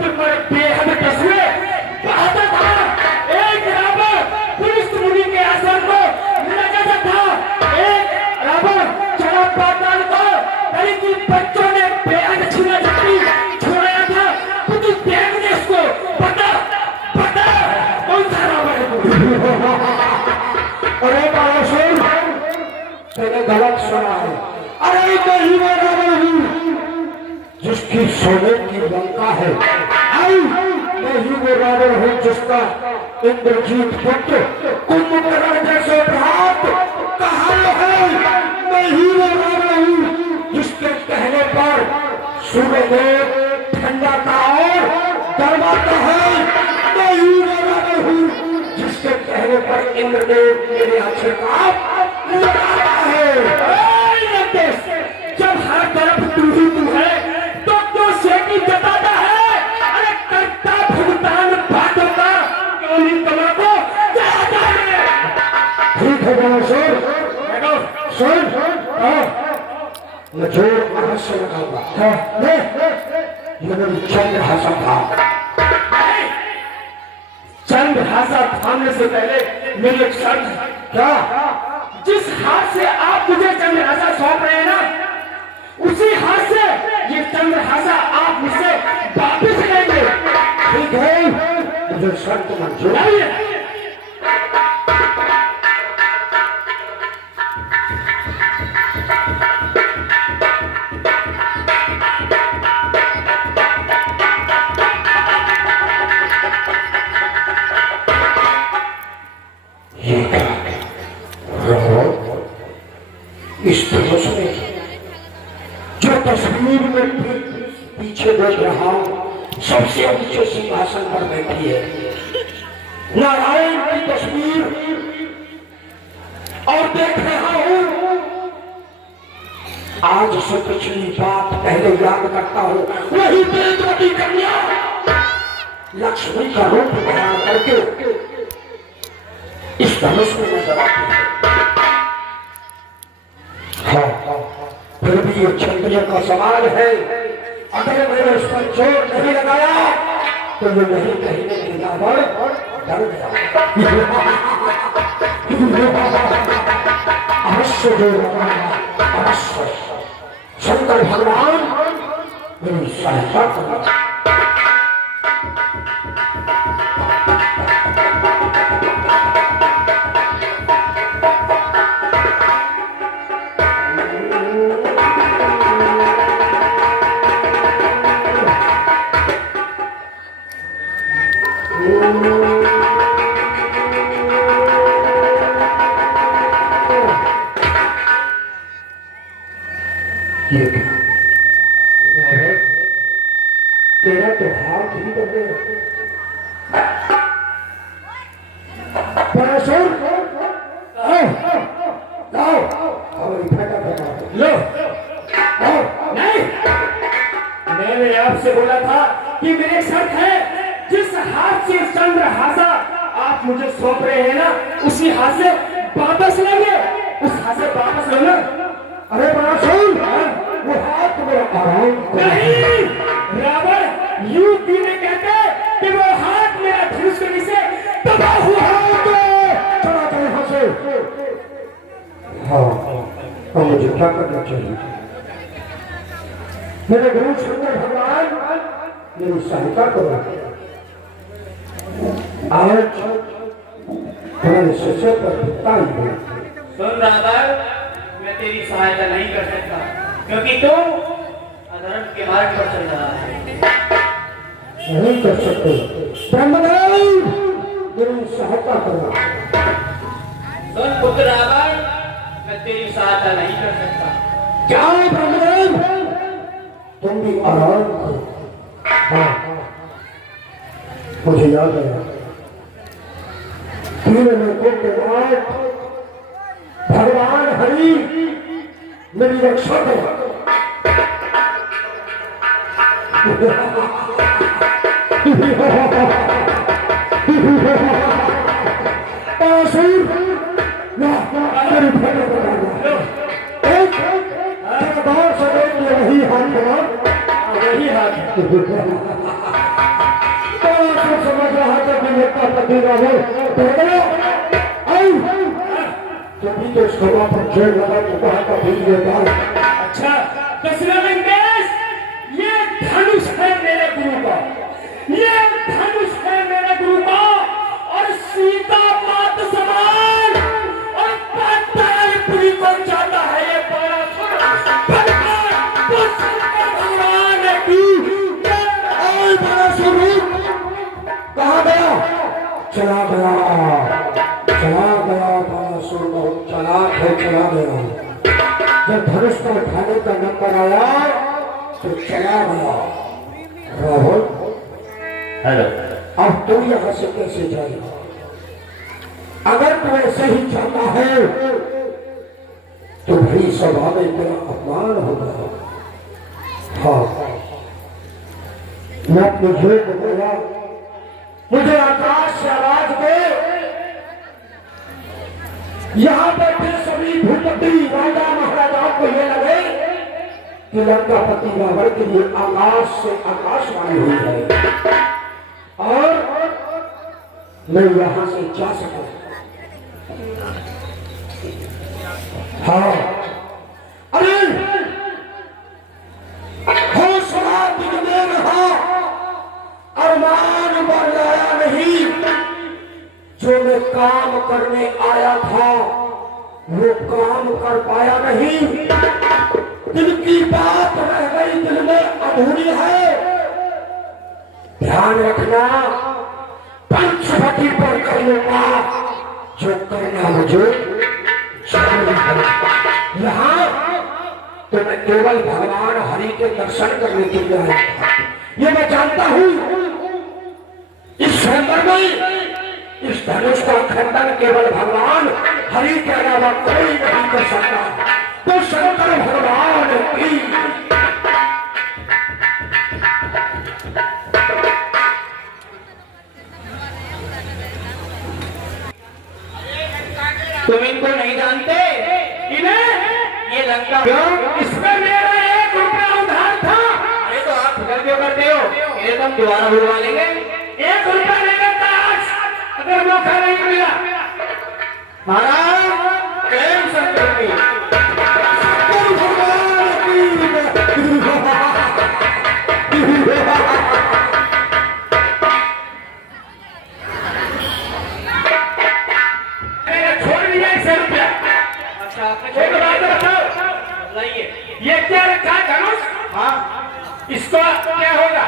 युद्ध पर बेहद कसुए बहादुर था। एक रावण पुरुष मुनि के आसन को लगा था। एक रावण चढ़ा पाताल को कली की बच्चों ने बेहद छुरा छुरी छोड़ाया था। कुछ देख दे इसको, बता बता कौन सा रावण है? अरे बाबा सुन, तेरे गलत सुना है। अरे नहीं मैं रावण हूँ जिसकी सोने की लंका है। मैं ही वो रावण हूँ जिसका इंद्रजीत पुत्र कुंभकर्ण जैसे भ्रात कहाँ है। मैं ही वो रावण हूँ जिसके कहने पर सूर्यदेव ठंडा का और डरवाता है। मैं ही वो रावण हूँ जिसके कहने पर इंद्रदेव मेरे अच्छे काम लगाता है। जब हर तरफ तू ही तू है तो क्यों सेठी जताता है? अरे करता भुगतान बातों का क्यों नहीं कमाको जाता है? ठीक है बाबा सुन, मैं जोर अवश्य लगाऊंगा। ये मेरी चंद्रहासा था। चंद्रहासा थामने से पहले मेरी एक शर्त है। क्या? जिस हाथ से आप मुझे चंद्रहासा सौंप रहे हैं ना, उसी हाथ से ये चंद्रहासा आप मुझसे वापिस लेंगे। ठीक है, मुझे शर्त मंजूर है। इस धनुष में जो तस्वीर में पीछे देख रहा हूं सबसे ऊंचे सिंहासन पर बैठी है नारायण की तस्वीर, और देख रहा हूं आज से पिछली बात पहले याद करता हूं। वही वेदवती कन्या लक्ष्मी का रूप धारण करके इस धनुष में नजर आती है। हाँ, फिर भी ये क्षत्रिय का सवाल है। अगर मैंने उस पर जोर नहीं लगाया तो ये नहीं कहने के रावण डर गया। अवश्य जोर लगाया, अवश्य। शंकर भगवान मेरी सहायता करें। तेरा तो हाथ ही बदले मैंने आपसे बोला था कि मेरी शर्त है, जिस हाथ से चंद्रहासा आप मुझे सौंप रहे हैं ना, उसी हाथ से वापस लेंगे। उस हाथ से वापस लेना। अरे बड़ा सुन, वो हाथ मेरा आराम नहीं, रावण यूं पीने कहते कि वो हाथ मेरा धनुष करने से तबाह हुआ तो चला जाए यहाँ से। हाँ, अब मुझे क्या करना चाहिए? मेरे गुरु शंकर भगवान मेरी सहायता करो। आज हमारे शिष्य पर पिता ही है। सुन रावण, मैं तेरी सहायता नहीं कर सकता क्योंकि तू अधर्म के मार्ग पर चल रहा है। नहीं कर सकते। ब्रह्मदेव मेरी सहायता करना। सुन पुत्र रावण, मैं तेरी सहायता नहीं कर सकता। क्या ब्रह्मदेव, तुम भी आराम करो। हाँ, मुझे याद आया, तीन लोगों के बाद भगवान हरि मेरी रक्षा करो। समझ रहा था कि मेरा पति रावण जब भी तो सभा पर जेल लगा तो कहा था भी ये बात। अच्छा दशरथ वेंकटेश, ये धनुष है मेरे गुरु का, ये धनुष है मेरे गुरु का, और सीता मात समान और पातालपुरी को चाहता है ये बड़ा भगवान की बड़ा स्वरूप कहा गया, चला गया, चला गया, बड़ा स्वरूप बहुत चालाक है, चला गया। जब धनुष को उठाने का नंबर आया तो चला गया। राहुल हेलो, अब तू यहाँ से कैसे जाएगा? अगर तू ऐसे ही जाता है तो भाई सभा में तेरा अपमान होगा। हाँ, मैं अपने जेल को बोला, मुझे आकाश से आवाज दे, यहाँ बैठे सभी भूपति राजा महाराजाओं को ये लगे कि लंकापति रावण के लिए आकाश से आकाशवाणी हुई है और मैं यहां से जा सकूं। हाँ, अरे हौसला दिन में रहा, अरमान बरलाया नहीं। जो मैं काम करने आया था वो काम कर पाया नहीं। दिल की बात रह गई, दिल में अधूरी है। ध्यान रखना, पंचवटी पर कर लूंगा जो करना मुझे जरूरी है। यहाँ तो मैं केवल भगवान हरि के दर्शन करने के लिए आया था। ये मैं जानता हूँ, इस स्वयंवर में इस धनुष का खंडन केवल भगवान हरि के अलावा कोई नहीं कर सकता। तो शंकर भगवान की तुम इनको नहीं जानते, इन्हें ये लंका इसमें मेरा 1 रुपया उधार था। अरे तो आप फिक्र क्यों करते हो, ये तो हम दोबारा भुलवा लेंगे। 1 रुपया नहीं करता आज, अगर मौका नहीं मिला। महाराज प्रेम शंकर की ये क्या रखा है धनुष? हाँ, इसको क्या होगा?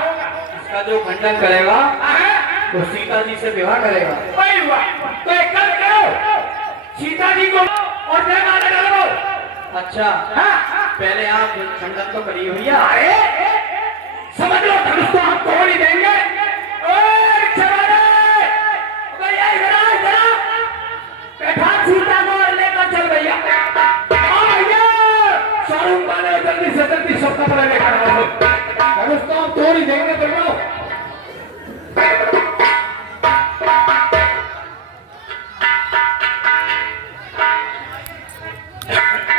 इसका जो खंडन करेगा वो सीता जी से विवाह करेगा। वही हुआ, तो एक काम करो, सीता जी को और जय माता करो। अच्छा हाँ, पहले आप खंडन तो करिए भैया। अरे समझ लो, धनुष तो हम तोड़ ही देंगे। सीता को लेकर चल भैया, जल्दी से जल्दी सबका बड़ा लेकर धनुष तो हम तोड़ ही देंगे। तो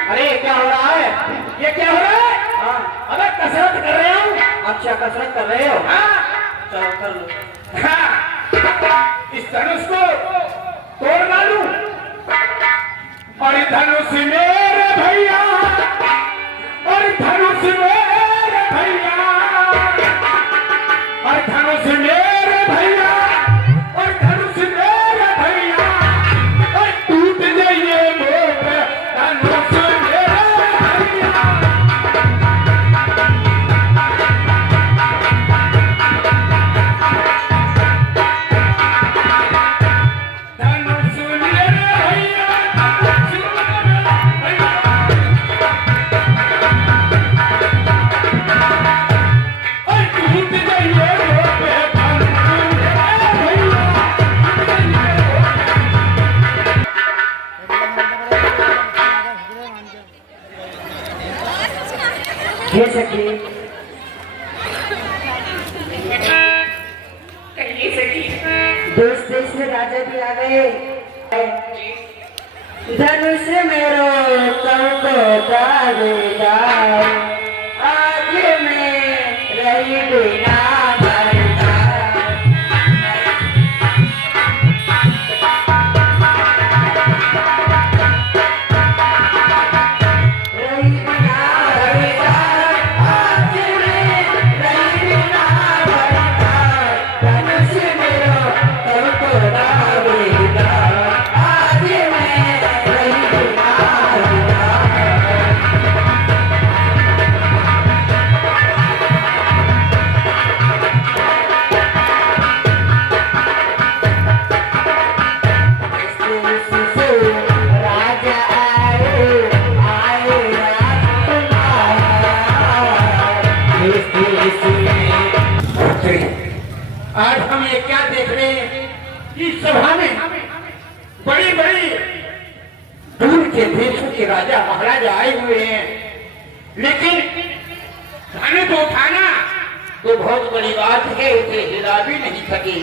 अरे क्या हो रहा है, ये क्या हो रहा है? हाँ, अबे कसरत कर रहे हो। अच्छा कसरत कर रहे हो? हाँ, चलो कर लो। हाँ, इस धनुष को तोड़ डालूं और धनुष मेरे भैया, और धनुष मेरे भैया, और धनुष मेरे भैया, और धनुष मेरे भैया, और टूट जाइए मोर धनुष मेरे भैया। धनुष मेरे भैया, धनुष मेरे भैया, ये सखी देश देश में राजा भी आ गए। धनुष मेरो तुमको दावेगा, आगे में रही बिना मरता। आज हम ये क्या देख रहे हैं कि सभा में बड़ी बड़ी दूर के देशों के राजा महाराजा आए हुए हैं, लेकिन धन तो उठाना तो बहुत बड़ी बात है, उसे हिला भी नहीं सके।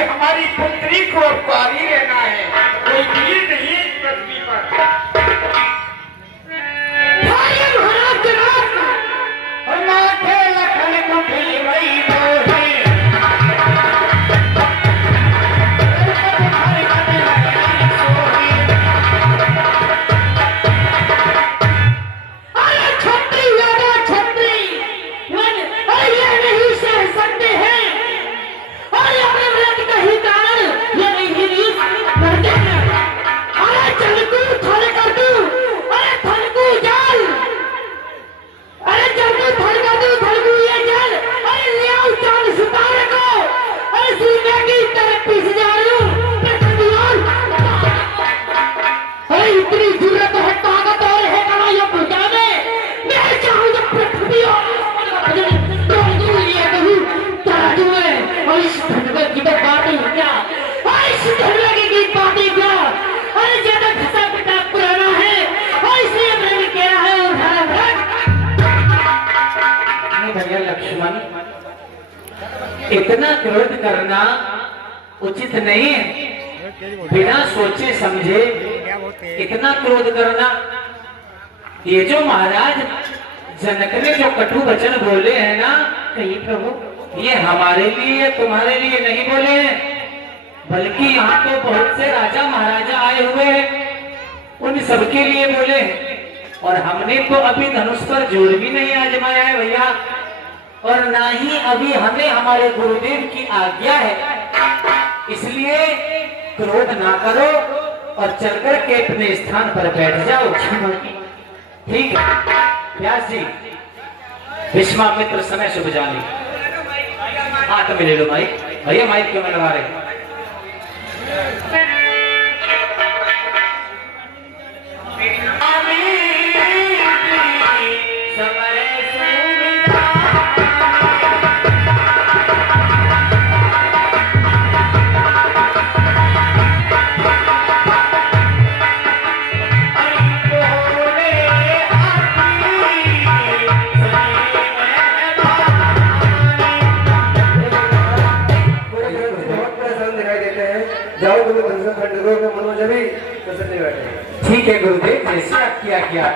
हमारी पुत्री को पाली लेना है, कोई वीर नहीं इस पृथ्वी पर। इतना क्रोध करना उचित नहीं है, बिना सोचे समझे इतना क्रोध करना। ये जो महाराज जनक ने जो कटु वचन बोले हैं ना, कहिए प्रभु, ये हमारे लिए तुम्हारे लिए नहीं बोले हैं, बल्कि यहाँ तो बहुत से राजा महाराजा आए हुए हैं, उन सबके लिए बोले हैं। और हमने तो अभी धनुष पर जोर भी नहीं आजमाया है भैया, और ना ही अभी हमें हमारे गुरुदेव की आज्ञा है, इसलिए क्रोध ना करो और चलकर के अपने स्थान पर बैठ जाओ। ठीक है व्यास जी, विश्वामित्र समय शुभ जाने। हाथ में ले लो माइक, भैया माइक क्यों लगा रहे? ठीक है गुरुदेव, जैसे आप किया किया।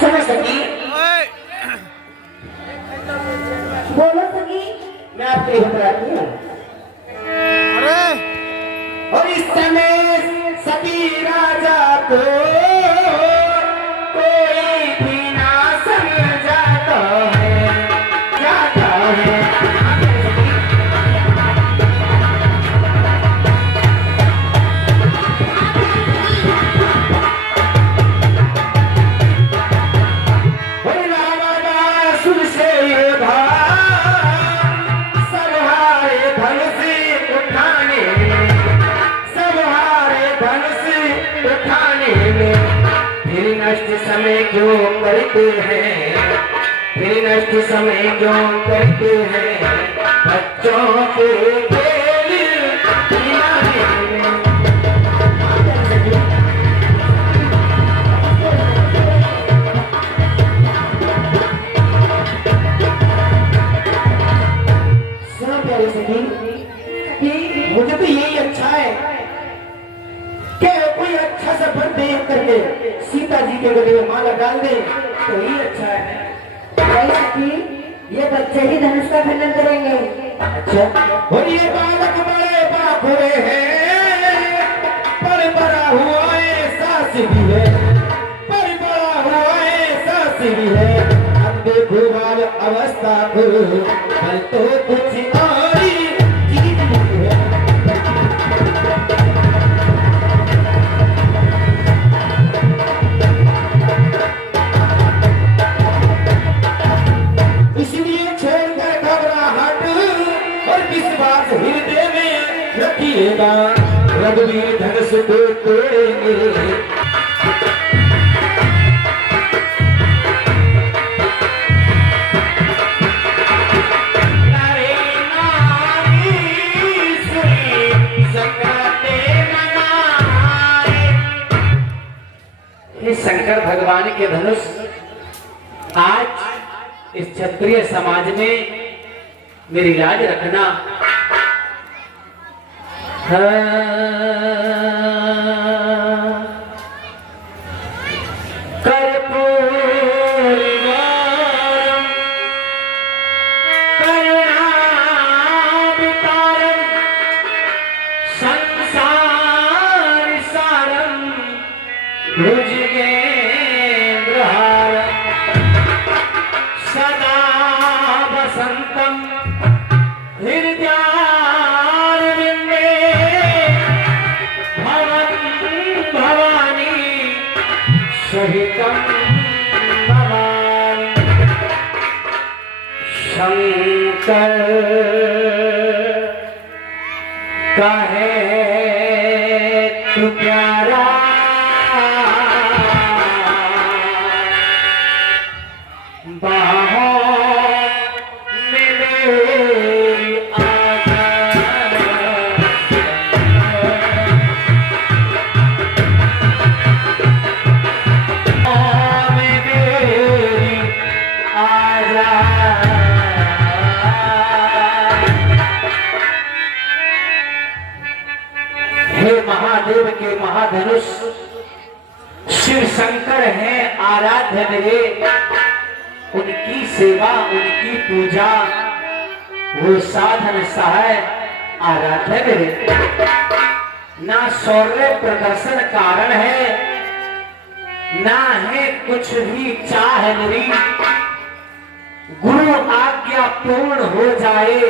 समझ सकी, बोलो सकी, मैं आपको ये बताती हूँ। और इस समय सती राजा को कोई भी ना समझाता है, जाता है। रावणासुर से योद्धा सरहारे धनुष उठाने करते हैं, फिर नष्ट समय क्यों करते हैं बच्चों के खेल खिलाने में। सुनो प्यारे सखी, मुझे तो यही अच्छा है कि कोई अच्छा सा वर देख करके सीता जी के गले में माला डाल दे तो ही अच्छा है। भाई सखी, ये बच्चे ही धनुष का खंडन करेंगे। अच्छा, और ये बालक बड़े बाप हुए हैं, पर बड़ा हुआ एहसास भी है, पर बड़ा हुआ एहसास भी है। अब देखो बाल अवस्था को, कल तो कुछ और ही चीज भी है। इसलिए छोड़कर घबराहट और विश्वास हृदय में रखिएगा, रघुवीर धनुष को तोड़ेंगे। हे शंकर भगवान के धनुष, आज इस क्षत्रिय समाज में मेरी लाज रखना। सदा वसंतम हृदयारविंदे भवं भवानी सहितं नमामि। शंकर कहे तू प्यारा, हे महादेव के महाधनुष शिव शंकर हैं आराध्य मेरे, उनकी सेवा उनकी पूजा वो साधन सहाय आराध्य मेरे। ना शौर्य प्रदर्शन कारण है, ना है कुछ भी चाह मेरी, गुरु आज्ञा पूर्ण हो जाए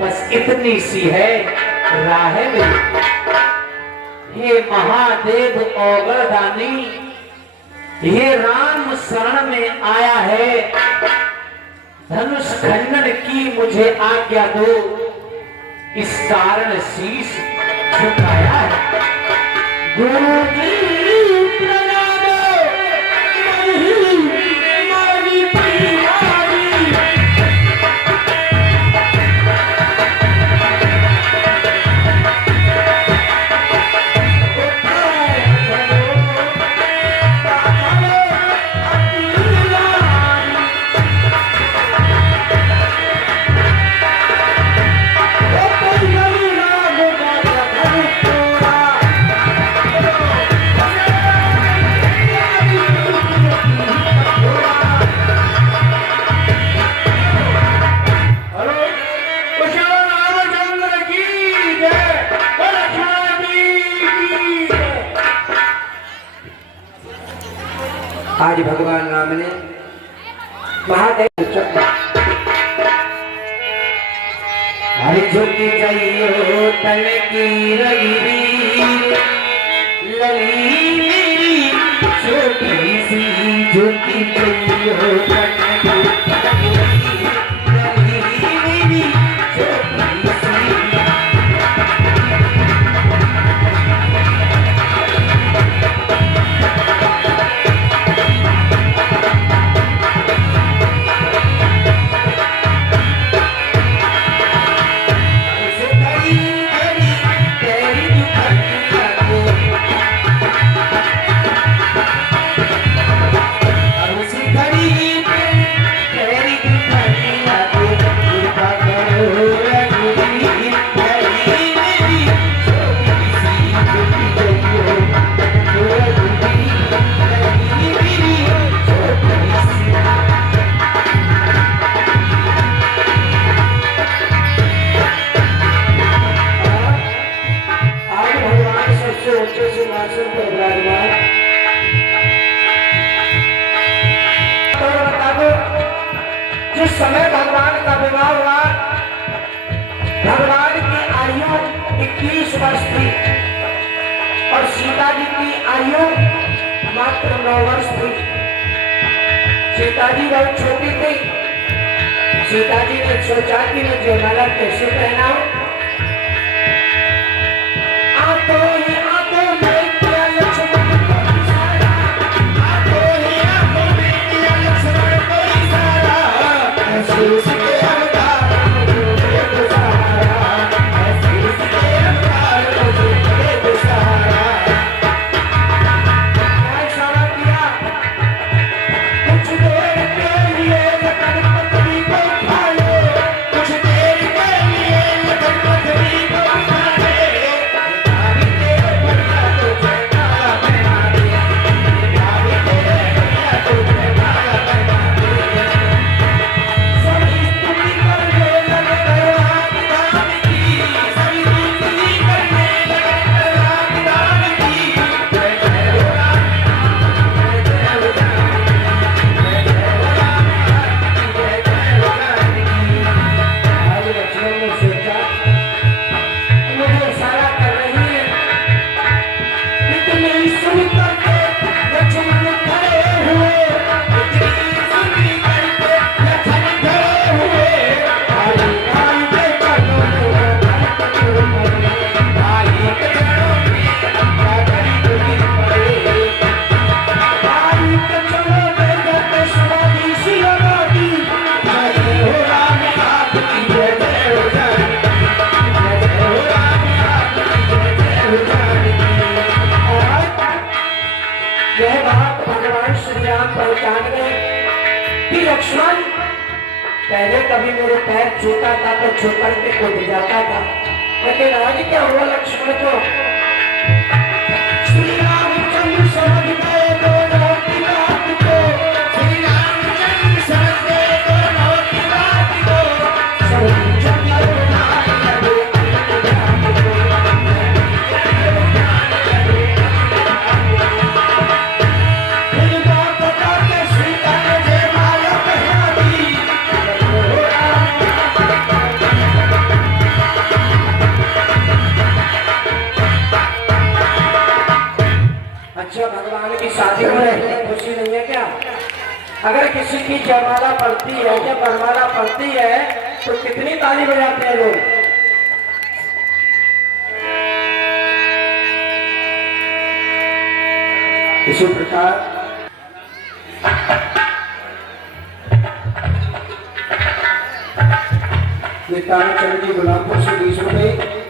बस इतनी सी है राह मेरी। हे महादेव औगरदानी, ये राम शरण में आया है, धनुष खंडन की मुझे आज्ञा दो, इस कारण शीश झुकाया है। गुरु जी प्रणाम, मारी प्यारी। आज भगवान राम ने महादेव हरि झुकी चाहिए तन की रगी लली मेरी छोटी सी झुकी चाहिए तन की लली मेरी छोटी सी। जिस समय भगवान का विवाह हुआ, भगवान की आयु 21 वर्ष थी और सीता जी की आयु मात्र 9 वर्ष थी। सीता जी बहुत छोटी थी। सीता जी ने सोचा कि मैं जयमाला कैसे पहनाऊं। यह बात भगवान श्री राम पहचान गए कि लक्ष्मण पहले कभी मेरे पैर छूता था तो छूकर के कूद जाता था, लेकिन आज क्या हुआ लक्ष्मण को? श्री रामचंद्र समझ गए दोनों की बात को। श्री रामचंद्र समझ गए दोनों की बात को। अच्छा, भगवान की शादी में इतनी खुशी नहीं है क्या? अगर किसी की जयमाला पड़ती है या वरमाला पड़ती है तो कितनी ताली बजाते हैं लोग। इसी प्रकार ये ताराचंद जी गुलामपुर से 20 रुपए